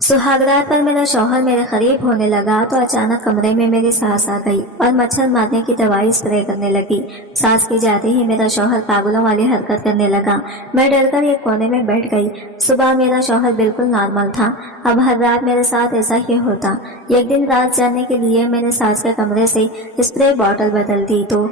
सुहागरात पर मेरा शौहर मेरे करीब होने लगा तो अचानक कमरे में मेरी सास आ गई और मच्छर मारने की दवाई स्प्रे करने लगी। सास के जाते ही मेरा शौहर पागलों वाली हरकत करने लगा। मैं डरकर एक कोने में बैठ गई। सुबह मेरा शौहर बिल्कुल नॉर्मल था। अब हर रात मेरे साथ ऐसा ही होता। एक दिन रात जाने के लिए मैंने सास के कमरे से स्प्रे बॉटल बदल दी तो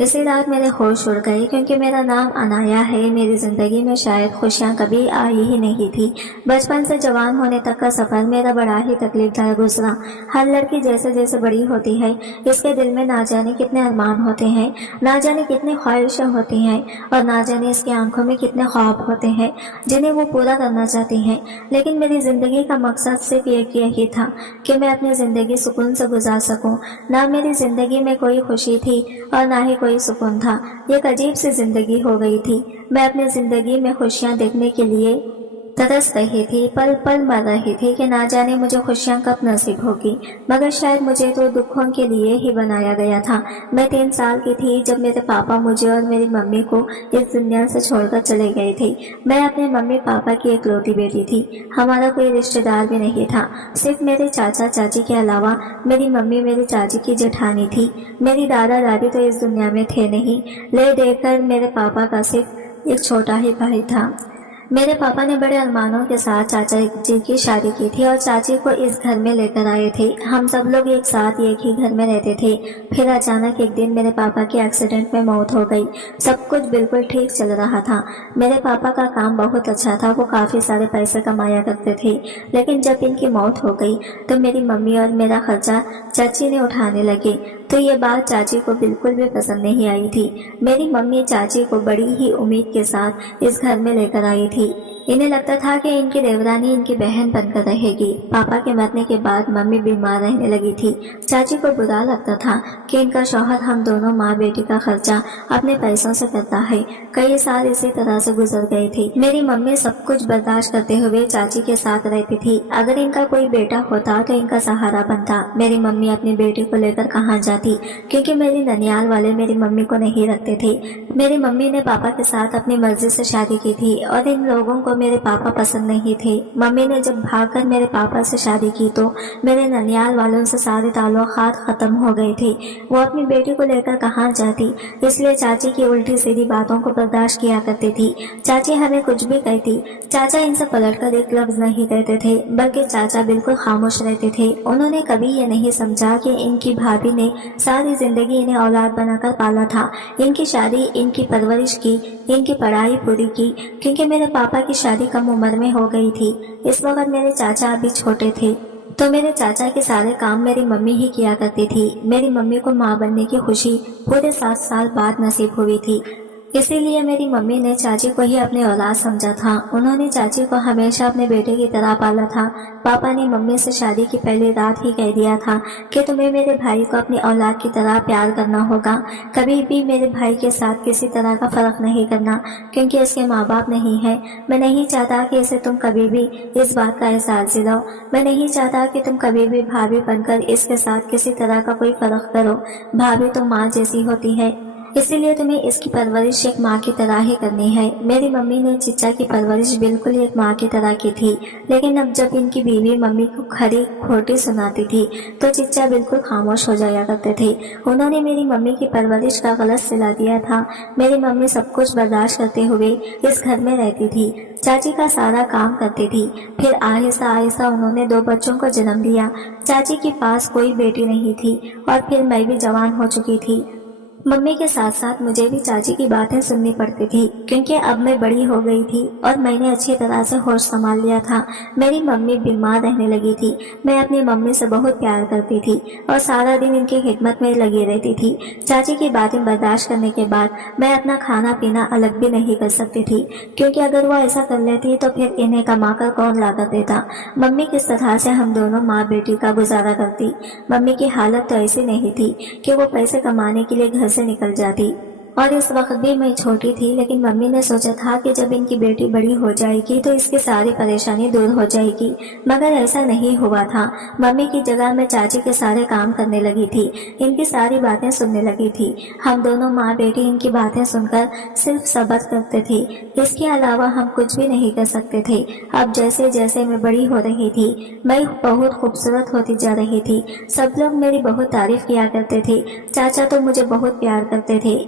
इसी रात मेरे होश उड़ गए, क्योंकि मेरा नाम अनाया है। मेरी जिंदगी में शायद खुशियां कभी आई ही नहीं थी। बचपन से जवान होने तक का सफर मेरा बड़ा ही तकलीफ भरा गुजरा। हर लड़की जैसे जैसे बड़ी होती है, इसके दिल में ना जाने कितने अरमान होते हैं, ना जाने कितनी ख्वाहिशें होती हैं, और ना जाने इसकी आंखों में कितने ख्वाब होते हैं जिन्हें वो पूरा करना चाहती हैं। लेकिन मेरी जिंदगी का मकसद सिर्फ एक यही था कि मैं अपनी जिंदगी सुकून से गुजार सकूं। ना मेरी जिंदगी में कोई खुशी थी और ना ही कोई सुकून था। एक अजीब सी जिंदगी हो गई थी। मैं अपनी जिंदगी में खुशियां देखने के लिए तरस रही थी, पल पल मर रही थी कि ना जाने मुझे खुशियां कब नसीब होगी। मगर शायद मुझे तो दुखों के लिए ही बनाया गया था। मैं 3 साल की थी जब मेरे पापा मुझे और मेरी मम्मी को इस दुनिया से छोड़कर चले गए थे। मैं अपने मम्मी पापा की इकलौती बेटी थी। हमारा कोई रिश्तेदार भी नहीं था। सिर्फ मेरे चाचा चाची के अलावा मेरी मम्मी मेरी चाची की जेठानी थी। मेरी दादा दादी तो इस दुनिया में थे नहीं। ले देकर मेरे पापा का सिर्फ एक छोटा ही भाई था। मेरे पापा ने बड़े अरमानों के साथ चाचा जी की शादी की थी और चाची को इस घर में लेकर आए थे। हम सब लोग एक साथ एक ही घर में रहते थे। फिर अचानक एक दिन मेरे पापा की एक्सीडेंट में मौत हो गई। सब कुछ बिल्कुल ठीक चल रहा था। मेरे पापा का काम बहुत अच्छा था, वो काफी सारे पैसे कमाया करते थे। लेकिन जब इनकी मौत हो गई तो मेरी मम्मी और मेरा खर्चा चाची ने उठाने लगे। तो ये बात चाची को बिल्कुल भी पसंद नहीं आई थी। मेरी मम्मी चाची को बड़ी ही उम्मीद के साथ इस घर में लेकर आई थी। इन्हें लगता था कि इनकी देवरानी इनकी बहन बनकर रहेगी। पापा के मरने के बाद मम्मी बीमार रहने लगी थी। चाची को बुरा लगता था कि इनका शौहर हम दोनों माँ बेटी का खर्चा अपने पैसों से करता है। कई साल इसी तरह से गुजर गए थे। मेरी मम्मी सब कुछ बर्दाश्त करते हुए चाची के साथ रहती थी। अगर इनका कोई बेटा होता तो इनका सहारा बनता। मेरी मम्मी अपनी बेटी को लेकर कहाँ जाती, क्योंकि मेरी ननियाल वाले मेरी मम्मी को नहीं रखते थे। मेरी मम्मी ने पापा के साथ अपनी मर्जी से शादी की थी और इन लोगों को मेरे पापा पसंद नहीं थे। मम्मी ने जब भागकर मेरे पापा से शादी की तो मेरे ननियाल वालों से सारे ताल्लुकात खत्म हो गए थे। वो अपनी बेटी को लेकर कहाँ जाती, इसलिए चाची की उल्टी सीधी बातों को बर्दाश्त किया करती थी। चाची हमें कुछ भी कहती, चाचा इनसे पलटकर एक लफ्ज नहीं कहते थे, बल्कि चाचा बिल्कुल खामोश रहते थे। उन्होंने कभी ये नहीं समझा कि इनकी भाभी ने सारी जिंदगी इन्हें औलाद बनाकर पाला था। इनकी शादी, इनकी परवरिश की, इनकी पढ़ाई पूरी की, क्योंकि मेरे पापा की शादी कम उम्र में हो गई थी। इस वक्त मेरे चाचा अभी छोटे थे, तो मेरे चाचा के सारे काम मेरी मम्मी ही किया करती थी। मेरी मम्मी को माँ बनने की खुशी पूरे 7 साल बाद नसीब हुई थी। इसीलिए मेरी मम्मी ने चाची को ही अपनी औलाद समझा था। उन्होंने चाची को हमेशा अपने बेटे की तरह पाला था। पापा ने मम्मी से शादी की पहली रात ही कह दिया था कि तुम्हें मेरे भाई को अपनी औलाद की तरह प्यार करना होगा। कभी भी मेरे भाई के साथ किसी तरह का फर्क नहीं करना, क्योंकि इसके माँ बाप नहीं है। मैं नहीं चाहता कि इसे तुम कभी भी इस बात का एहसास दिलाओ। मैं नहीं चाहता कि तुम कभी भी भाभी बनकर इसके साथ किसी तरह का कोई फर्क करो। भाभी तो माँ जैसी होती है, इसीलिए तुम्हें इसकी परवरिश एक माँ की तरह ही करनी है। मेरी मम्मी ने चिच्चा की परवरिश बिल्कुल एक माँ की तरह की थी। लेकिन अब जब इनकी बीवी मम्मी को खरी खोटी सुनाती थी तो चिच्चा बिल्कुल खामोश हो जाया करते थे। उन्होंने मेरी मम्मी की परवरिश का गलत सिला दिया था। मेरी मम्मी सब कुछ बर्दाश्त करते हुए इस घर में रहती थी, चाची का सारा काम करती थी। फिर आहिस्ता आहिस्ता उन्होंने 2 बच्चों को जन्म दिया। चाची के पास कोई बेटी नहीं थी और फिर मैं भी जवान हो चुकी थी। मम्मी के साथ साथ मुझे भी चाची की बातें सुननी पड़ती थी, क्योंकि अब मैं बड़ी हो गई थी और मैंने अच्छी तरह से होश संभाल लिया था। मेरी मम्मी बीमार रहने लगी थी। मैं अपनी मम्मी से बहुत प्यार करती थी और सारा दिन इनकी खिदमत में लगी रहती थी। चाची की बातें बर्दाश्त करने के बाद मैं अपना खाना पीना अलग भी नहीं कर सकती थी, क्योंकि अगर वो ऐसा कर लेती तो फिर इन्हें कमाकर कौन लाकर देता। मम्मी किस तरह से हम दोनों माँ बेटी का गुजारा करती। मम्मी की हालत तो ऐसी नहीं थी कि वो पैसे कमाने के लिए घर से निकल जाती। और इस वक्त भी मैं छोटी थी, लेकिन मम्मी ने सोचा था कि जब इनकी बेटी बड़ी हो जाएगी तो इसकी सारी परेशानी दूर हो जाएगी, मगर ऐसा नहीं हुआ था। मम्मी की जगह मैं चाची के सारे काम करने लगी थी, इनकी सारी बातें सुनने लगी थी। हम दोनों माँ बेटी इनकी बातें सुनकर सिर्फ सब्र करते थे, इसके अलावा हम कुछ भी नहीं कर सकते थे। अब जैसे जैसे मैं बड़ी हो रही थी, मैं बहुत खूबसूरत होती जा रही थी। सब लोग मेरी बहुत तारीफ किया करते थे। चाचा तो मुझे बहुत प्यार करते थे,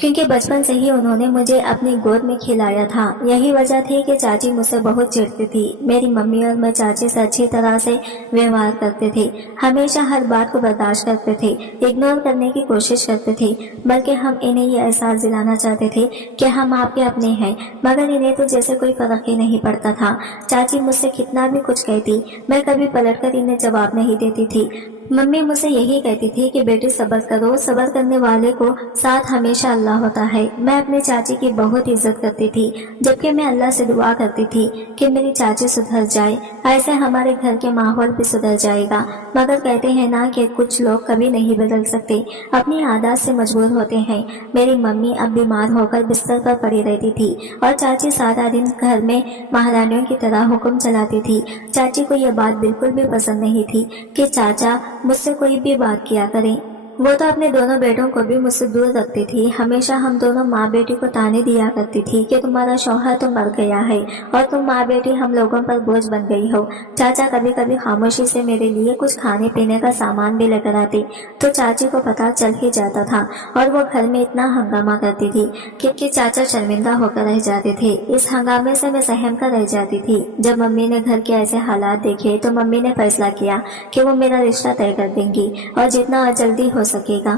क्योंकि बचपन से ही उन्होंने मुझे अपनी गोद में खिलाया था। यही वजह थी कि चाची मुझसे बहुत चिढ़ती थी। मेरी मम्मी और मैं चाची से अच्छी तरह से व्यवहार करते थे, हमेशा हर बात को बर्दाश्त करते थे, इग्नोर करने की कोशिश करते थे, बल्कि हम इन्हें ये एहसास दिलाना चाहते थे कि हम आपके अपने हैं, मगर इन्हें तो जैसे कोई फर्क ही नहीं पड़ता था। चाची मुझसे कितना भी कुछ कहती, मैं कभी पलटकर इन्हें जवाब नहीं देती थी। मम्मी मुझसे यही कहती थी कि बेटी सब्र करो, सब्र करने वाले को साथ हमेशा अल्लाह होता है। मैं अपने चाची की बहुत इज्जत करती थी, जबकि मैं अल्लाह से दुआ करती थी कि मेरी चाची सुधर जाए, ऐसे हमारे घर के माहौल भी सुधर जाएगा। मगर कहते हैं ना कि कुछ लोग कभी नहीं बदल सकते, अपनी आदत से मजबूर होते हैं। मेरी मम्मी अब बीमार होकर बिस्तर पर पड़ी रहती थी और चाची सारा दिन घर में महारानियों की तरह हुक्म चलाती थी। चाची को यह बात बिल्कुल भी पसंद नहीं थी कि चाचा मुझसे कोई भी बात किया करें। वो तो अपने दोनों बेटों को भी मुझसे दूर रखती थी। हमेशा हम दोनों माँ बेटी को ताने दिया करती थी कि तुम्हारा शौहर तो मर गया है और तुम माँ बेटी हम लोगों पर बोझ बन गई हो। चाचा कभी कभी खामोशी से मेरे लिए कुछ खाने पीने का सामान भी लेकर आती, तो चाची को पता चल ही जाता था और वो घर में इतना हंगामा करती थी कि चाचा शर्मिंदा होकर रह जाते थे। इस हंगामे से मैं सहम कर रह जाती थी। जब मम्मी ने घर के ऐसे हालात देखे तो मम्मी ने फैसला किया कि वो मेरा रिश्ता तय कर देंगी और जितना जल्दी हो सकेगा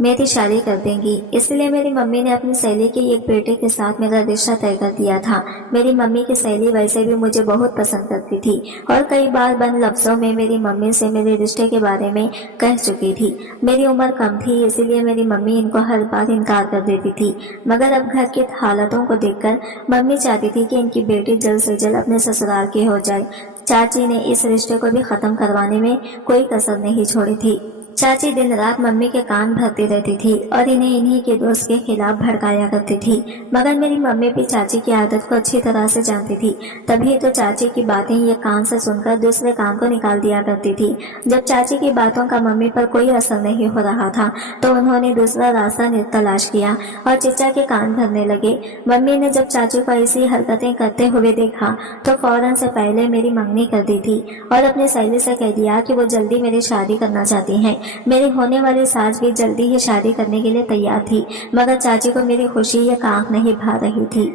मेरी शादी कर देंगी। इसलिए मेरी मम्मी ने अपनी सहेली के एक बेटे के साथ मेरा रिश्ता तय कर दिया था। मेरी मम्मी की सहेली वैसे भी मुझे बहुत पसंद करती थी और कई बार बंद लफ्जों में मेरी मम्मी से मेरे रिश्ते के बारे में कह चुकी थी। मेरी उम्र कम थी, इसीलिए मेरी मम्मी इनको हर बार इनकार कर देती थी। मगर अब घर की हालतों को देखकर मम्मी चाहती थी कि इनकी बेटी जल्द से जल्द अपने ससुराल की हो जाए। चाची ने इस रिश्ते को भी खत्म करवाने में कोई कसर नहीं छोड़ी थी। चाची दिन रात मम्मी के कान भरती रहती थी और इन्हें इन्हीं के दोस्त के खिलाफ भड़काया करती थी। मगर मेरी मम्मी भी चाची की आदत को अच्छी तरह से जानती थी, तभी तो चाची की बातें ये कान से सुनकर दूसरे कान को निकाल दिया करती थी। जब चाची की बातों का मम्मी पर कोई असर नहीं हो रहा था तो उन्होंने दूसरा रास्ता तलाश किया और चिचा के कान भरने लगे। मम्मी ने जब चाची को ऐसी हरकतें करते हुए देखा तो फौरन से पहले मेरी मंगनी कर दी थी और अपनी सहेली से कह दिया कि वो जल्दी मेरी शादी करना चाहती हैं। मेरी होने वाली सास भी जल्दी ही शादी करने के लिए तैयार थी, मगर चाची को मेरी खुशी या आंख नहीं भा रही थी।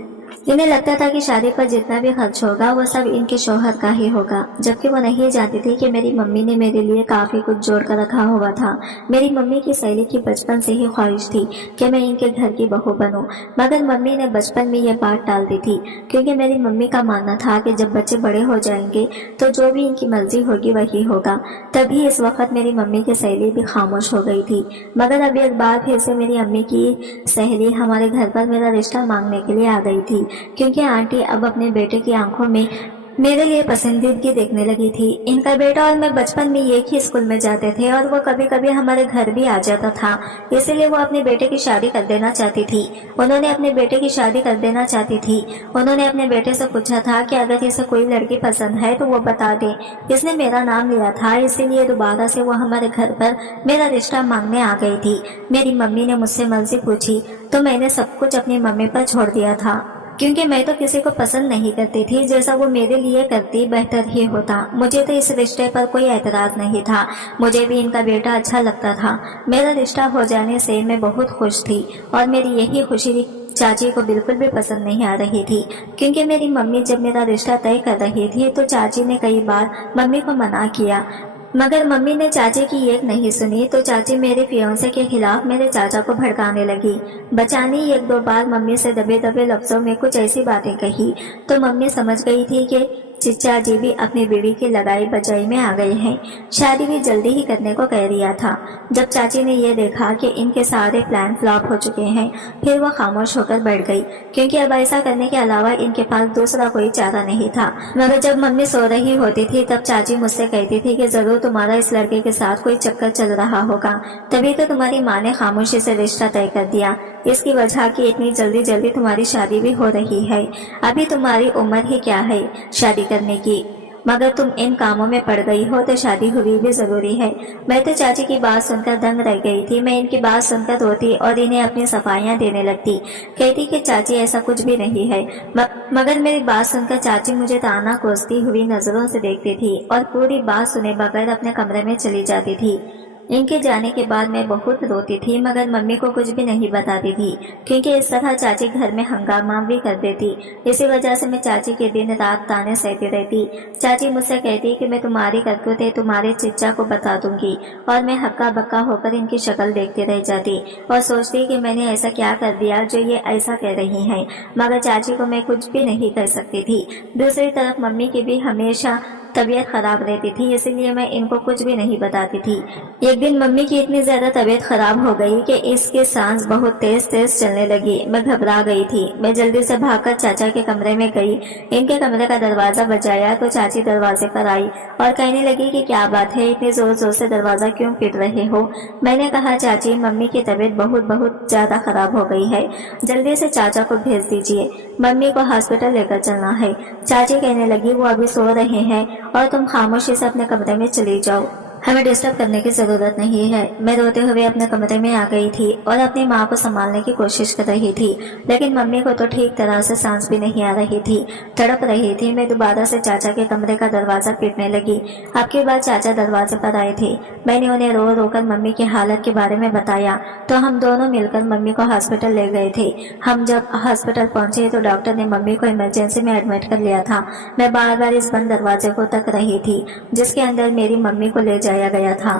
इन्हें लगता था कि शादी पर जितना भी खर्च होगा वो सब इनके शौहर का ही होगा, जबकि वो नहीं जानती थी कि मेरी मम्मी ने मेरे लिए काफी कुछ जोड़ कर रखा हुआ था। मेरी मम्मी की सहेली की बचपन से ही ख्वाहिश थी कि मैं इनके घर की बहू बनूं, मगर मम्मी ने बचपन में ये बात टाल दी थी, क्योंकि मेरी मम्मी का मानना था कि जब बच्चे बड़े हो जाएंगे तो जो भी इनकी मर्जी होगी वही होगा। तभी इस वक्त मेरी मम्मी की सहेली भी खामोश हो गई थी। मगर अब एक बार फिर से मेरी अम्मी की सहेली हमारे घर पर मेरा रिश्ता मांगने के लिए आ गई थी, क्योंकि आंटी अब अपने बेटे की आंखों में मेरे लिए पसंदीदगी देखने लगी थी। इनका बेटा और मैं बचपन में एक ही स्कूल में जाते थे और वो कभी कभी हमारे घर भी आ जाता था, इसीलिए वो अपने बेटे की शादी कर देना चाहती थी। उन्होंने अपने बेटे की शादी कर देना चाहती थी। उन्होंने अपने बेटे से पूछा था कि अगर इसे कोई लड़की पसंद है तो वो बता दे। इसने मेरा नाम लिया था, इसीलिए दोबारा से वो हमारे घर पर मेरा रिश्ता मांगने आ गई थी। मेरी मम्मी ने मुझसे मर्जी पूछी तो मैंने सब कुछ अपनी मम्मी पर छोड़ दिया था, क्योंकि मैं तो किसी को पसंद नहीं करती थी। जैसा वो मेरे लिए करती बेहतर ही होता। मुझे तो इस रिश्ते पर कोई एतराज नहीं था, मुझे भी इनका बेटा अच्छा लगता था। मेरा रिश्ता हो जाने से मैं बहुत खुश थी और मेरी यही खुशी चाची को बिल्कुल भी पसंद नहीं आ रही थी, क्योंकि मेरी मम्मी जब मेरा रिश्ता तय कर रही थी तो चाची ने कई बार मम्मी को मना किया, मगर मम्मी ने चाची की एक नहीं सुनी तो चाची मेरे फियांसे के खिलाफ मेरे चाचा को भड़काने लगी। बचानी एक दो बार मम्मी से दबे दबे लफ्जों में कुछ ऐसी बातें कही तो मम्मी समझ गई थी कि चचा जी भी अपनी बीवी की लगाई बजाई में आ गए हैं। शादी भी जल्दी ही करने को कह दिया था। जब चाची ने यह देखा कि इनके सारे प्लान फ्लॉप हो चुके हैं, फिर वो खामोश होकर बैठ गई, क्योंकि अब ऐसा करने के अलावा इनके पास दूसरा कोई चारा नहीं था। मगर जब मम्मी सो रही होती थी तब चाची मुझसे कहती थी कि जरूर तुम्हारा इस लड़के के साथ कोई चक्कर चल रहा होगा, तभी तो तुम्हारी माँ ने खामोशी से रिश्ता तय कर दिया। इसकी वजह कि इतनी जल्दी जल्दी तुम्हारी शादी भी हो रही है। अभी तुम्हारी उम्र ही क्या है शादी करने की, मगर तुम इन कामों में पड़ गई हो तो शादी हुई भी जरूरी है। मैं तो चाची की बात सुनकर दंग रह गई थी। मैं इनकी बात सुनकर रोती और इन्हें अपनी सफाइयां देने लगती, कहती कि चाची ऐसा कुछ भी नहीं है। मगर मेरी बात सुनकर चाची मुझे ताना कोसती हुई नजरों से देखती थी और पूरी बात सुने बगैर अपने कमरे में चली जाती थी। इनके जाने के बाद मैं बहुत रोती थी, मगर मम्मी को कुछ भी नहीं बताती थी, क्योंकि इस तरह चाची घर में हंगामा भी कर देती। इसी वजह से मैं चाची के दिन रात ताने सहती रहती। चाची मुझसे कहती कि मैं तुम्हारी करतूतें तुम्हारे चचा को बता दूंगी, और मैं हक्का बक्का होकर इनकी शक्ल देखती रह जाती और सोचती कि मैंने ऐसा क्या कर दिया जो ये ऐसा कह रही हैं। मगर चाची को मैं कुछ भी नहीं कर सकती थी। दूसरी तरफ मम्मी की भी हमेशा तबीयत खराब रहती थी, इसीलिए मैं इनको कुछ भी नहीं बताती थी। एक दिन मम्मी की इतनी ज्यादा तबीयत खराब हो गई कि इसकी सांस बहुत तेज तेज चलने लगी। मैं घबरा गई थी। मैं जल्दी से भागकर चाचा के कमरे में गई। इनके कमरे का दरवाजा बजाया तो चाची दरवाजे पर आई और कहने लगी कि क्या बात है, इतनी जोर जोर से दरवाजा क्यों पीट रहे हो। मैंने कहा चाची, मम्मी की तबीयत बहुत बहुत ज्यादा खराब हो गई है, जल्दी से चाचा को भेज दीजिए, मम्मी को हॉस्पिटल लेकर चलना है। चाची कहने लगी वो अभी सो रहे हैं और तुम खामोशी से अपने कमरे में चली जाओ, हमें डिस्टर्ब करने की जरूरत नहीं है। मैं रोते हुए अपने कमरे में आ गई थी और अपनी माँ को संभालने की कोशिश कर रही थी, लेकिन मम्मी को तो ठीक तरह से सांस भी नहीं आ रही थी, तड़प रही थी। मैं दोबारा से चाचा के कमरे का दरवाजा पीटने लगी। अब की बार चाचा दरवाजे पर आए थे। मैंने उन्हें रो रो कर मम्मी की हालत के बारे में बताया तो हम दोनों मिलकर मम्मी को हॉस्पिटल ले गए थे। हम जब हॉस्पिटल पहुंचे तो डॉक्टर ने मम्मी को इमरजेंसी में एडमिट कर लिया था। मैं बार बार इस बंद दरवाजे को तक रही थी जिसके अंदर मेरी मम्मी को ले जाया गया था।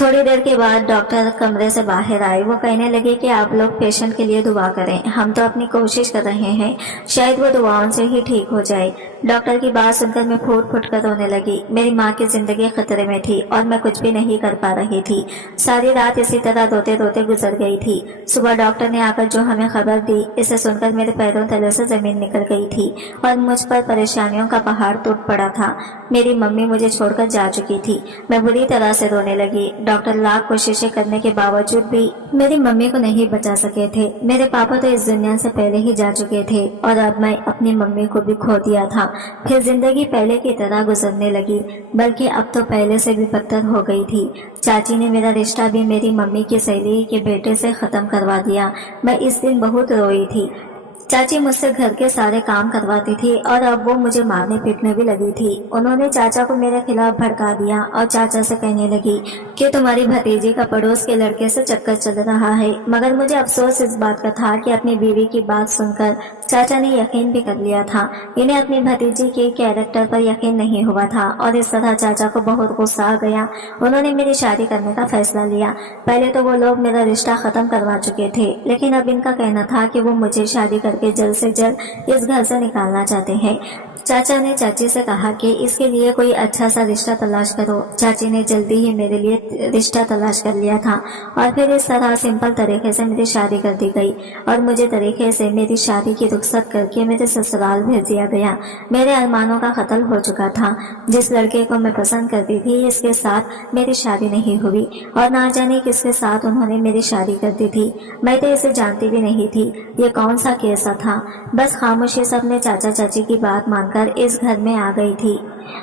थोड़ी देर के बाद डॉक्टर कमरे से बाहर आए। वो कहने लगे कि आप लोग पेशेंट के लिए दुआ करें, हम तो अपनी कोशिश कर रहे हैं, शायद वो दुआओं से ही ठीक हो जाए। डॉक्टर की बात सुनकर मैं फूट फूट कर रोने लगी। मेरी माँ की जिंदगी खतरे में थी और मैं कुछ भी नहीं कर पा रही थी। सारी रात इसी तरह रोते रोते गुजर गई थी। सुबह डॉक्टर ने आकर जो हमें खबर दी, इसे सुनकर मेरे पैरों तले से जमीन निकल गई थी और मुझ पर परेशानियों का पहाड़ टूट पड़ा था। मेरी मम्मी मुझे छोड़कर जा चुकी थी। मैं बुरी तरह से रोने लगी। डॉक्टर लाख कोशिशें करने के बावजूद भी मेरी मम्मी को नहीं बचा सके थे। मेरे पापा तो इस दुनिया से पहले ही जा चुके थे और अब मैं अपनी मम्मी को भी खो दिया था। फिर जिंदगी पहले की तरह गुजरने लगी, बल्कि अब तो पहले से भी बदतर हो गई थी। चाची ने मेरा रिश्ता भी मेरी मम्मी की सहेली के बेटे से खत्म करवा दिया। मैं इस दिन बहुत रोई थी। चाची मुझसे घर के सारे काम करवाती थी और अब वो मुझे मारने पीटने भी लगी थी। उन्होंने चाचा को मेरे खिलाफ भड़का दिया और चाचा से कहने लगी कि तुम्हारी भतीजी का पड़ोस के लड़के से चक्कर चल रहा है। मगर मुझे अफसोस इस बात का था कि अपनी बीवी की बात सुनकर चाचा ने यकीन भी कर लिया था। इन्हें अपनी भतीजी के कैरेक्टर पर यकीन नहीं हुआ था और इस तरह चाचा को बहुत गुस्सा आ गया। उन्होंने मेरी शादी करने का फैसला लिया। पहले तो वो लोग मेरा रिश्ता खत्म करवा चुके थे, लेकिन अब इनका कहना था कि वो मुझे शादी करके जल्द से जल्द इस घर से निकालना चाहते हैं। चाचा ने चाची से कहा कि इसके लिए कोई अच्छा सा रिश्ता तलाश करो। चाची ने जल्दी ही मेरे लिए रिश्ता तलाश कर लिया था और फिर इस तरह सिंपल तरीके से मेरी शादी कर दी गई और मुझे तरीके से मेरी शादी की रुखसत करके मेरे ससुराल भेज दिया गया। मेरे अरमानों का कत्ल हो चुका था। जिस लड़के को मैं पसंद करती थी, इसके साथ मेरी शादी नहीं हुई और ना जाने किसके साथ उन्होंने मेरी शादी कर दी थी। मैं तो इसे जानती भी नहीं थी। ये कौन सा केसा था। बस खामोशी से अपने चाचा चाची की बात मानकर इस घर में आ गई थी,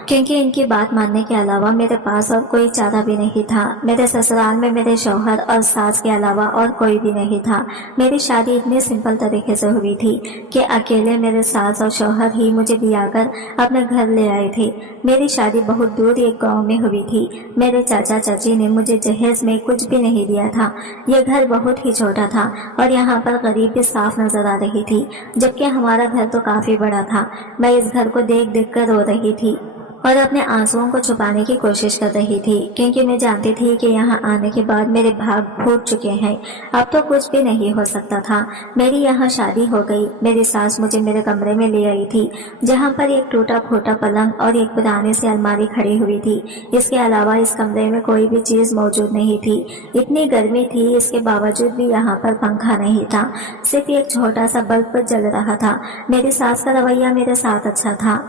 क्योंकि इनकी बात मानने के अलावा मेरे पास और कोई चारा भी नहीं था। मेरे ससुराल में मेरे शौहर और सास के अलावा और कोई भी नहीं था। मेरी शादी इतने सिंपल तरीके से हुई थी कि अकेले मेरे सास और शौहर ही मुझे ब्याह कर अपने घर ले आए थे। मेरी शादी बहुत दूर एक गांव में हुई थी। मेरे चाचा चाची ने मुझे जहेज में कुछ भी नहीं दिया था। यह घर बहुत ही छोटा था और यहाँ पर गरीबी साफ नजर आ रही थी, जबकि हमारा घर तो काफी बड़ा था। मैं इस घर को देख देख कर रो रही थी। और अपने आंसुओं को छुपाने की कोशिश कर रही थी, क्योंकि मैं जानती थी कि यहाँ आने के बाद मेरे भाग फूट चुके हैं। अब तो कुछ भी नहीं हो सकता था। मेरी यहाँ शादी हो गई। मेरी सास मुझे मेरे कमरे में ले आई थी, जहाँ पर एक टूटा फूटा पलंग और एक पुरानी सी अलमारी खड़ी हुई थी। इसके अलावा इस कमरे में कोई भी चीज मौजूद नहीं थी। इतनी गर्मी थी, इसके बावजूद भी यहाँ पर पंखा नहीं था, सिर्फ एक छोटा सा बल्ब जल रहा था। मेरी सास का रवैया मेरे साथ अच्छा था।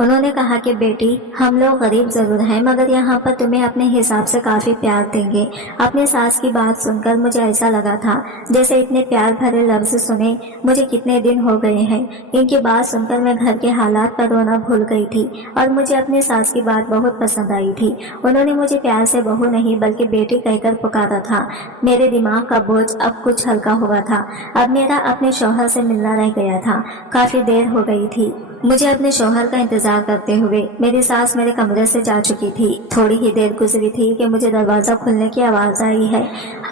उन्होंने कहा कि बेटी, हम लोग गरीब जरूर हैं, मगर यहाँ पर तुम्हें अपने हिसाब से काफी प्यार देंगे। अपने सास की बात सुनकर मुझे ऐसा लगा था जैसे इतने प्यार भरे लफ्ज सुने मुझे कितने दिन हो गए हैं। इनकी बात सुनकर मैं घर के हालात पर रोना भूल गई थी और मुझे अपने सास की बात बहुत पसंद आई थी। उन्होंने मुझे प्यार से बहू नहीं बल्कि बेटी कहकर पुकारा था। मेरे दिमाग का बोझ अब कुछ हल्का हुआ था। अब मेरा अपने शौहर से मिलना रह गया था। काफी देर हो गई थी मुझे अपने शौहर का इंतजार करते हुए। मेरी सास मेरे कमरे से जा चुकी थी। थोड़ी ही देर गुजरी थी कि मुझे दरवाजा खुलने की आवाज आई है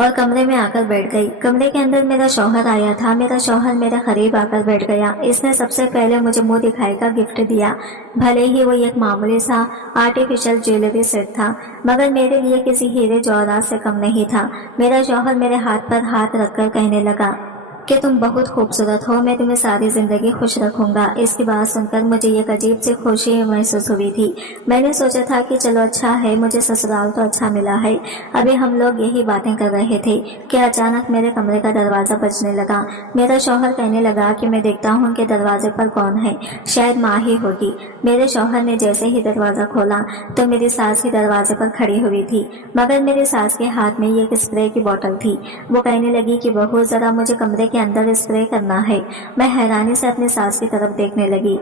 और कमरे में आकर बैठ गई। कमरे के अंदर मेरा शौहर आया था। मेरा शौहर मेरे करीब आकर बैठ गया। इसने सबसे पहले मुझे मुंह दिखाई का गिफ्ट दिया। भले ही वो एक मामूली सा आर्टिफिशियल ज्वेलरी सेट था, मगर मेरे लिए किसी हीरे जवाहरात से कम नहीं था। मेरा शौहर मेरे हाथ पर हाथ रखकर कहने लगा कि तुम बहुत खूबसूरत हो, मैं तुम्हें सारी जिंदगी खुश रखूंगा। इसकी बात सुनकर मुझे एक अजीब सी खुशी महसूस हुई थी। मैंने सोचा था कि चलो अच्छा है, मुझे ससुराल तो अच्छा मिला है। अभी हम लोग यही बातें कर रहे थे कि अचानक मेरे कमरे का दरवाजा बजने लगा। मेरा शौहर कहने लगा कि मैं देखता हूँ कि दरवाजे पर कौन है, शायद माँ ही होगी। मेरे शौहर ने जैसे ही दरवाजा खोला तो मेरी सास ही दरवाजे पर खड़ी हुई थी, मगर मेरी सास के हाथ में एक स्प्रे की बोतल थी। वो कहने लगी कि बहू, जरा मुझे कमरे के अंदर स्प्रे करना है। मैं हैरानी से अपनी सास की तरफ देखने लगी।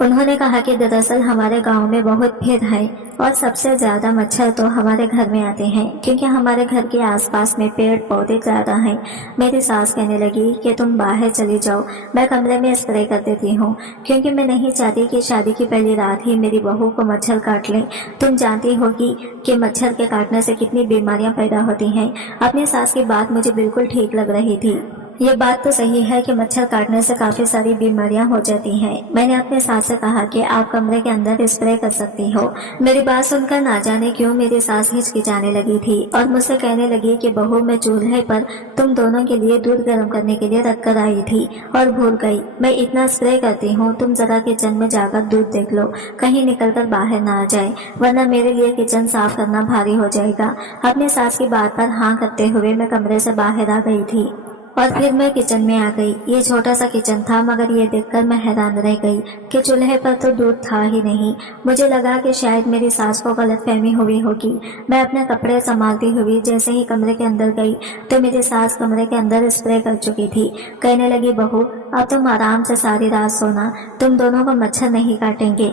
उन्होंने कहा कि दरअसल हमारे गांव में बहुत भेद है और सबसे ज्यादा मच्छर तो हमारे घर में आते हैं, क्योंकि हमारे घर के आसपास में पेड़ पौधे ज्यादा हैं। मेरी सास कहने लगी कि तुम बाहर चली जाओ, मैं कमरे में स्प्रे कर देती हूँ, क्योंकि मैं नहीं चाहती कि शादी की पहली रात ही मेरी बहू को मच्छर काट ले। तुम जानती होगी कि मच्छर के काटने से कितनी बीमारियां पैदा होती हैं। अपनी सास की बात मुझे बिल्कुल ठीक लग रही थी। ये बात तो सही है कि मच्छर काटने से काफी सारी बीमारियां हो जाती हैं। मैंने अपने सास से कहा कि आप कमरे के अंदर स्प्रे कर सकती हो। मेरी बात सुनकर ना जाने क्यों मेरी सास हिचकिचाने लगी थी और मुझसे कहने लगी कि बहू, मैं चूल्हे पर तुम दोनों के लिए दूध गर्म करने के लिए रख कर आई थी और भूल गई। मैं इतना स्प्रे करती हूँ, तुम जरा किचन में जाकर दूध देख लो, कहीं निकल कर बाहर ना आ जाए, वरना मेरे लिए किचन साफ करना भारी हो जाएगा। अपनी सास की बात पर हाँ करते हुए मैं कमरे से बाहर आ गई थी और फिर मैं किचन में आ गई। ये छोटा सा किचन था, मगर ये देखकर मैं हैरान रह गई कि चूल्हे पर तो दूध था ही नहीं। मुझे लगा कि शायद मेरी सास को गलतफहमी हुई होगी। मैं अपने कपड़े संभालती हुई जैसे ही कमरे के अंदर गई तो मेरी सास कमरे के अंदर स्प्रे कर चुकी थी। कहने लगी, बहू, अब तुम आराम से सारी रात सोना, तुम दोनों को मच्छर नहीं काटेंगे।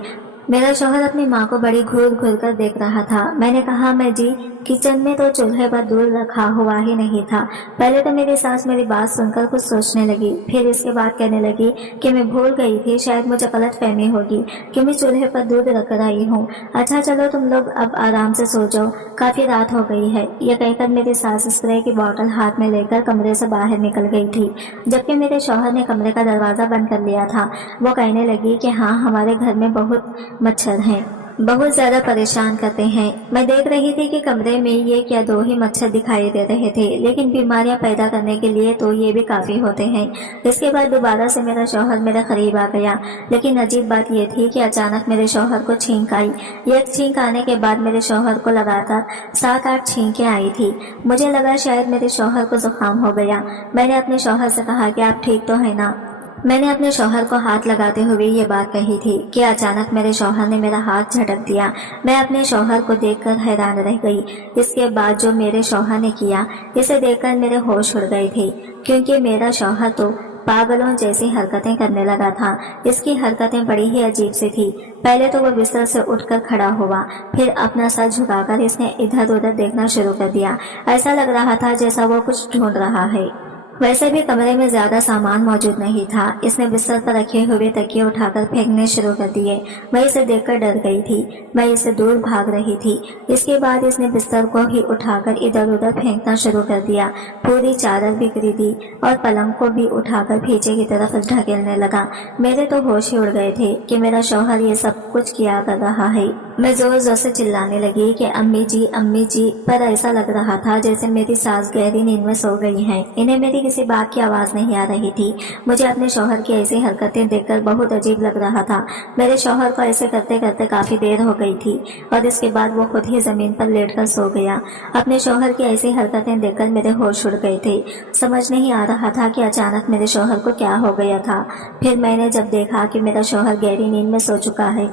मेरा शौहर अपनी माँ को बड़ी घूर घूर कर देख रहा था। मैंने कहा, मैं जी, किचन में तो चूल्हे पर दूध रखा हुआ ही नहीं था। पहले तो मेरी सास मेरी बात सुनकर कुछ सोचने लगी, फिर इसके बाद कहने लगी कि मैं भूल गई थी, शायद मुझे गलत फहमी होगी कि मैं चूल्हे पर दूध रख कर आई हूँ। अच्छा चलो तुम लोग अब आराम से सो जाओ, काफी रात हो गई है। यह कहकर मेरी सास स्प्रे की बोतल हाथ में लेकर कमरे से बाहर निकल गई थी, जबकि मेरे शौहर ने कमरे का दरवाजा बंद कर लिया था। वो कहने लगी कि हाँ, हमारे घर में बहुत मच्छर हैं, बहुत ज्यादा परेशान करते हैं। मैं देख रही थी कि कमरे में ये क्या दो ही मच्छर दिखाई दे रहे थे, लेकिन बीमारियां पैदा करने के लिए तो ये भी काफी होते हैं। इसके बाद दोबारा से मेरा शौहर मेरे करीब आ गया, लेकिन अजीब बात ये थी कि अचानक मेरे शौहर को छींक आई। एक छींक आने के बाद मेरे शौहर को लगातार 7-8 छींकें आई थी। मुझे लगा शायद मेरे शौहर को जुकाम हो गया। मैंने अपने शौहर से कहा कि आप ठीक तो है ना। मैंने अपने शौहर को हाथ लगाते हुए ये बात कही थी कि अचानक मेरे शौहर ने मेरा हाथ झटक दिया। मैं अपने शौहर को देखकर हैरान रह गई। इसके बाद जो मेरे शौहर ने किया, इसे देखकर मेरे होश उड़ गए थे, क्योंकि मेरा शौहर तो पागलों जैसी हरकतें करने लगा था। इसकी हरकतें बड़ी ही अजीब सी थी। पहले तो वो बिस्तर से उठकर खड़ा हुआ, फिर अपना सर झुकाकर इसने इधर उधर देखना शुरू कर दिया। ऐसा लग रहा था जैसा वो कुछ ढूंढ रहा है। वैसे भी कमरे में ज्यादा सामान मौजूद नहीं था। इसने बिस्तर पर रखे हुए तकिए उठाकर फेंकने शुरू कर दिए। मैं इसे देखकर डर गई थी। मैं इससे दूर भाग रही थी। इसके बाद इसने बिस्तर को ही उठाकर इधर उधर फेंकना शुरू कर दिया। पूरी चादर बिखरी दी और पलंग को भी उठाकर पीछे की तरफ ढकेलने लगा। मेरे तो होश ही उड़ गए थे कि मेरा शौहर ये सब कुछ किया कर रहा है। मैं जोर जोर से चिल्लाने लगी कि अम्मी जी, पर ऐसा लग रहा था जैसे मेरी सास गहरी नींद में सो गई हैं। इन्हें मेरी किसी बात की आवाज नहीं आ रही थी। मुझे अपने शौहर की ऐसी हरकतें देखकर बहुत अजीब लग रहा था। मेरे शौहर को ऐसे करते करते काफी देर हो गई थी और इसके बाद वो खुद ही जमीन पर लेटकर सो गया। अपने शौहर की ऐसी हरकतें देखकर मेरे होश उड़ गए थे। समझ नहीं आ रहा था कि अचानक मेरे शौहर को क्या हो गया था। फिर मैंने जब देखा कि मेरा शौहर गहरी नींद में सो चुका है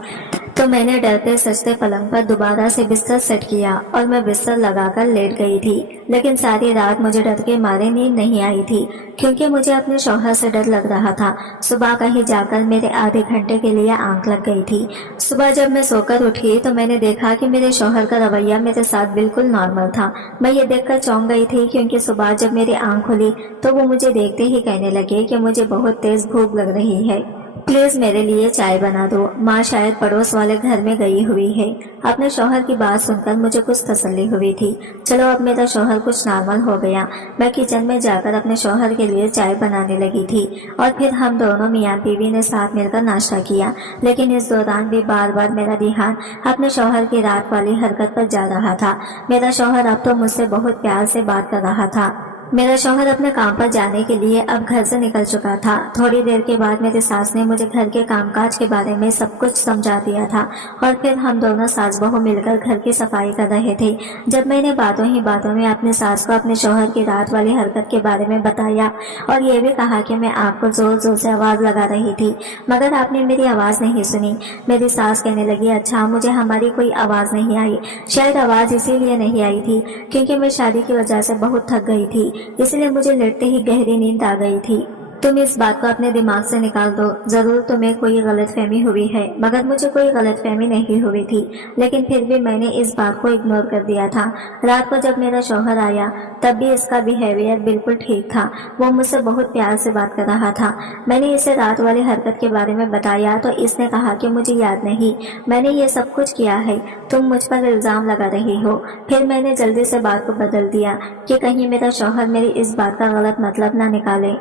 तो मैंने डरते सजते पलंग पर दोबारा से बिस्तर सेट किया और मैं बिस्तर लगाकर लेट गई थी। लेकिन सारी रात मुझे डर के मारे नींद नहीं आई थी, क्योंकि मुझे अपने शौहर से डर लग रहा था। सुबह कहीं जाकर मेरे आधे घंटे के लिए आंख लग गई थी। सुबह जब मैं सोकर उठी तो मैंने देखा कि मेरे शौहर का रवैया मेरे साथ बिल्कुल नॉर्मल था। मैं ये देखकर चौंक गई थी, क्योंकि सुबह जब मेरी आंख खुली तो वो मुझे देखते ही कहने लगे कि मुझे बहुत तेज भूख लग रही है, प्लीज मेरे लिए चाय बना दो। माँ शायद पड़ोस वाले घर में गई हुई है। अपने शौहर की बात सुनकर मुझे कुछ तसल्ली हुई थी। चलो अब मेरा शौहर कुछ नॉर्मल हो गया। मैं किचन में जाकर अपने शौहर के लिए चाय बनाने लगी थी और फिर हम दोनों मियाँ बीवी ने साथ मिलकर नाश्ता किया। लेकिन इस दौरान भी बार बार मेरा ध्यान अपने शौहर की रात वाली हरकत पर जा रहा था। मेरा शौहर अब तो मुझसे बहुत प्यार से बात कर रहा था। मेरा शौहर अपने काम पर जाने के लिए अब घर से निकल चुका था। थोड़ी देर के बाद मेरी सास ने मुझे घर के कामकाज के बारे में सब कुछ समझा दिया था और फिर हम दोनों सास बहू मिलकर घर की सफाई कर रहे थे। जब मैंने बातों ही बातों में अपने सास को अपने शौहर की रात वाली हरकत के बारे में बताया और ये भी कहा कि मैं आपको जोर जोर से आवाज लगा रही थी, मगर आपने मेरी आवाज नहीं सुनी। मेरी सास कहने लगी, अच्छा मुझे हमारी कोई आवाज नहीं आई। शायद आवाज इसीलिए नहीं आई थी क्योंकि मैं शादी की वजह से बहुत थक गई थी, इसलिए मुझे लेटते ही गहरी नींद आ गई थी। तुम इस बात को अपने दिमाग से निकाल दो। जरूर तुम्हें कोई गलतफहमी हुई है, मगर मुझे कोई गलतफहमी नहीं हुई थी। लेकिन फिर भी मैंने इस बात को इग्नोर कर दिया था। रात को जब मेरा शौहर आया तब भी इसका बिहेवियर बिल्कुल ठीक था। वो मुझसे बहुत प्यार से बात कर रहा था। मैंने इसे रात वाली हरकत के बारे में बताया तो इसने कहा कि मुझे याद नहीं, मैंने ये सब कुछ किया है, तुम मुझ पर इल्जाम लगा रही हो। फिर मैंने जल्दी से बात को बदल दिया कि कहीं मेरा शौहर मेरी इस बात का गलत मतलब ना निकाले,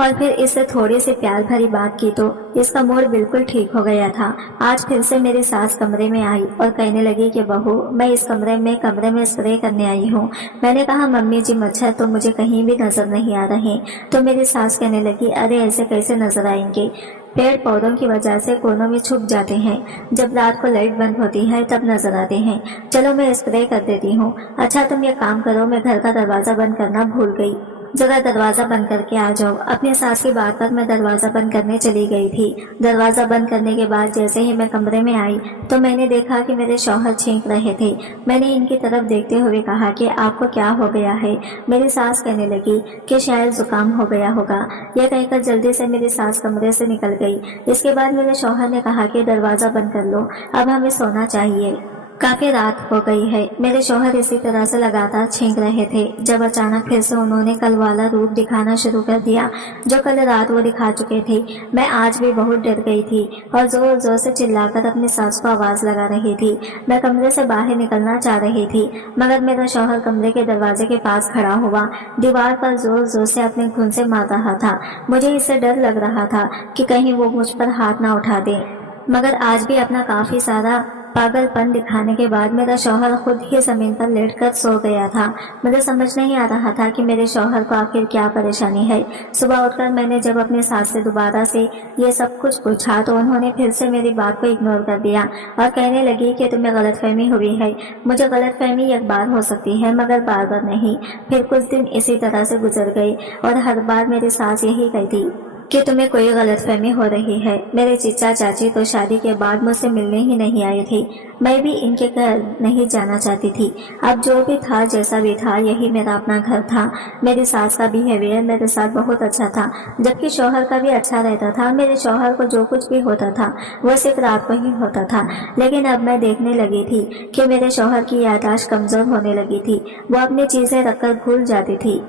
और फिर इससे थोड़ी सी प्यार भरी बात की तो इसका मूड बिल्कुल ठीक हो गया था। आज फिर से मेरी सास कमरे में आई और कहने लगी कि बहू मैं इस कमरे में स्प्रे करने आई हूँ। मैंने कहा मम्मी जी मच्छर तो मुझे कहीं भी नजर नहीं आ रहे। तो मेरी सास कहने लगी, अरे ऐसे कैसे नजर आएंगे, पेड़ पौधों की वजह से कोनों में छुप जाते हैं, जब रात को लाइट बंद होती है तब नजर आते हैं। चलो मैं स्प्रे कर देती हूँ। अच्छा तुम ये काम करो, मैं घर का दरवाजा बंद करना भूल गई, जरा दरवाजा बंद करके आ जाओ। अपनी सास की बात पर मैं दरवाजा बंद करने चली गई थी। दरवाजा बंद करने के बाद जैसे ही मैं कमरे में आई तो मैंने देखा कि मेरे शौहर छींक रहे थे। मैंने इनकी तरफ देखते हुए कहा कि आपको क्या हो गया है। मेरी सास कहने लगी कि शायद जुकाम हो गया होगा। यह कहकर जल्दी से मेरी सास कमरे से निकल गई। इसके बाद मेरे शौहर ने कहा कि दरवाजा बंद कर लो, अब हमें सोना चाहिए, काफी रात हो गई है। मेरे शौहर इसी तरह से लगातार छींक रहे थे जब अचानक फिर से उन्होंने कल वाला रूप दिखाना शुरू कर दिया जो कल रात वो दिखा चुके थे। मैं आज भी बहुत डर गई थी और जोर जोर से चिल्लाकर अपनी सास को आवाज लगा रही थी। मैं कमरे से बाहर निकलना चाह रही थी, मगर मेरा शौहर कमरे के दरवाजे के पास खड़ा हुआ दीवार पर जोर जोर से अपने खून से मार रहा था। मुझे इससे डर लग रहा था कि कहीं वो मुझ पर हाथ ना उठा दे, मगर आज भी अपना काफी सारा पागलपन दिखाने के बाद मेरा शौहर खुद ही जमीन पर लेटकर सो गया था। मुझे समझ नहीं आ रहा था कि मेरे शौहर को आखिर क्या परेशानी है। सुबह उठकर मैंने जब अपनी सास से दोबारा से ये सब कुछ पूछा तो उन्होंने फिर से मेरी बात को इग्नोर कर दिया और कहने लगी कि तुम्हें गलतफहमी हुई है। मुझे गलतफहमी एक बार हो सकती है मगर बार बार नहीं। फिर कुछ दिन इसी तरह से गुजर गए और हर बार मेरी सास यही कहती कि तुम्हें कोई गलतफहमी हो रही है। मेरे चीचा चाची तो शादी के बाद मुझसे मिलने ही नहीं आए थे। मैं भी इनके घर नहीं जाना चाहती थी। अब जो भी था जैसा भी था यही मेरा अपना घर था। मेरी सास का बिहेवियर मेरे साथ बहुत अच्छा था, जबकि शौहर का भी अच्छा रहता था। मेरे शौहर को जो कुछ भी होता था वो सिर्फ रात को ही होता था। लेकिन अब मैं देखने लगी थी कि मेरे शौहर की याददाश्त कमजोर होने लगी थी। वो अपनी चीजें रखकर भूल जाती थी।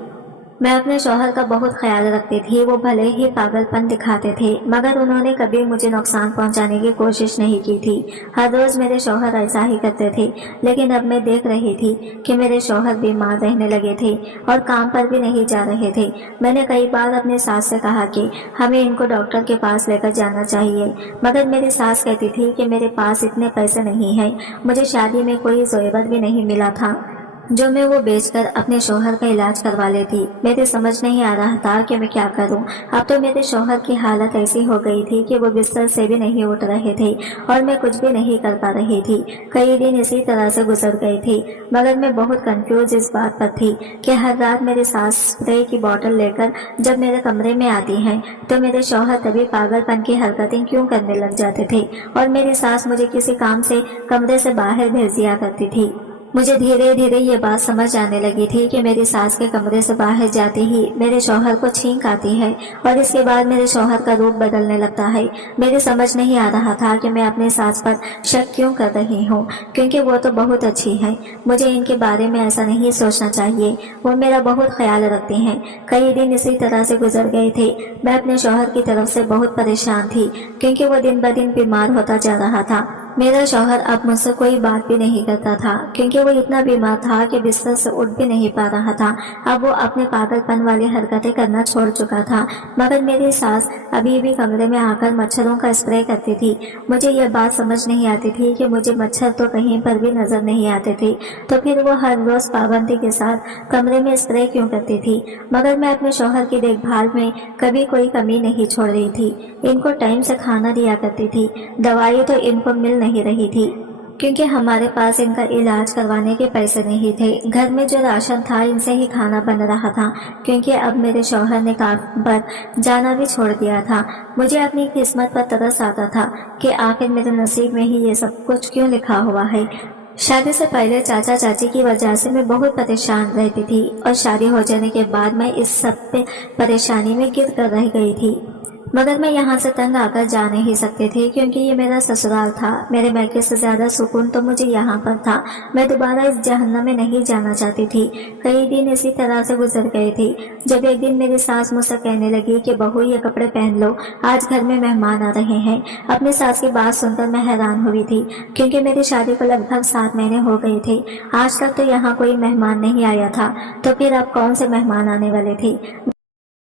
मैं अपने शौहर का बहुत ख्याल रखती थी। वो भले ही पागलपन दिखाते थे मगर उन्होंने कभी मुझे नुकसान पहुंचाने की कोशिश नहीं की थी। हर रोज मेरे शौहर ऐसा ही करते थे, लेकिन अब मैं देख रही थी कि मेरे शौहर बीमार रहने लगे थे और काम पर भी नहीं जा रहे थे। मैंने कई बार अपनी सास से कहा कि हमें इनको डॉक्टर के पास लेकर जाना चाहिए, मगर मेरी सास कहती थी कि मेरे पास इतने पैसे नहीं हैं। मुझे शादी में कोई ज़ेवर भी नहीं मिला था जो मैं वो बेचकर अपने शौहर का इलाज करवा लेती। मेरे समझ नहीं आ रहा था कि मैं क्या करूं। अब तो मेरे शौहर की हालत ऐसी हो गई थी कि वो बिस्तर से भी नहीं उठ रहे थे और मैं कुछ भी नहीं कर पा रही थी। कई दिन इसी तरह से गुजर गए थे, मगर मैं बहुत कंफ्यूज इस बात पर थी कि हर रात मेरी सास स्प्रे की बोतल लेकर जब मेरे कमरे में आती हैं तो मेरे शौहर तभी पागलपन की हरकतें क्यों करने लग जाते थे और मेरी सास मुझे किसी काम से कमरे से बाहर भेज दिया करती थी। मुझे धीरे धीरे ये बात समझ आने लगी थी कि मेरी सास के कमरे से बाहर जाते ही मेरे शौहर को छींक आती है और इसके बाद मेरे शौहर का रूप बदलने लगता है। मेरी समझ नहीं आ रहा था कि मैं अपनी सास पर शक क्यों कर रही हूँ, क्योंकि वो तो बहुत अच्छी है। मुझे इनके बारे में ऐसा नहीं सोचना चाहिए। वो मेरा बहुत ख्याल रखती हैं। कई दिन इसी तरह से गुजर गए थे। मैं अपने शौहर की तरफ से बहुत परेशान थी क्योंकि वो दिन ब दिन बीमार होता जा रहा था। मेरा शौहर अब मुझसे कोई बात भी नहीं करता था क्योंकि वो इतना बीमार था कि बिस्तर से उठ भी नहीं पा रहा था। अब वो अपने पागलपन वाली हरकतें करना छोड़ चुका था, मगर मेरी सास अभी भी कमरे में आकर मच्छरों का स्प्रे करती थी। मुझे यह बात समझ नहीं आती थी कि मुझे मच्छर तो कहीं पर भी नजर नहीं आते थे, तो फिर वो हर रोज पाबंदी के साथ कमरे में स्प्रे क्यों करती थी। मगर मैं अपने शौहर की देखभाल में कभी कोई कमी नहीं छोड़ रही थी। इनको टाइम से खाना दिया करती थी, दवाई तो इनको मिल नहीं रही थी क्योंकि हमारे पास इनका इलाज करवाने के पैसे नहीं थे। घर में जो राशन था इनसे ही खाना बन रहा था क्योंकि अब मेरे शौहर ने काम पर जाना भी छोड़ दिया था। मुझे अपनी किस्मत पर तरस आता था कि आखिर मेरे नसीब में ही ये सब कुछ क्यों लिखा हुआ है। शादी से पहले चाचा चाची की वजह से मैं बहुत परेशान रहती थी और शादी हो जाने के बाद मैं इस सब पे परेशानी में गिर कर रह गई थी। मगर मैं यहाँ से तंग आकर जा नहीं सकती थी क्योंकि ये मेरा ससुराल था। मेरे मैके से ज्यादा सुकून तो मुझे यहाँ पर था। मैं दोबारा इस जहन्नम में नहीं जाना चाहती थी। कई दिन इसी तरह से गुजर गए थे जब एक दिन मेरी सास मुझसे कहने लगी कि बहू ये कपड़े पहन लो, आज घर में मेहमान आ रहे हैं। अपनी सास की बात सुनकर मैं हैरान हुई थी क्योंकि मेरी शादी को लगभग 7 महीने हो गए थे। आज तक तो यहाँ कोई मेहमान नहीं आया था, तो फिर अब कौन से मेहमान आने वाले थे।